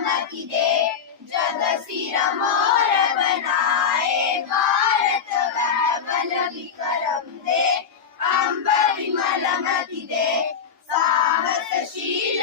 मति दे, जग सिर मोर बनाए, भारत वह बल विक्रम दे, अम्ब विमल मति दे, साहसशील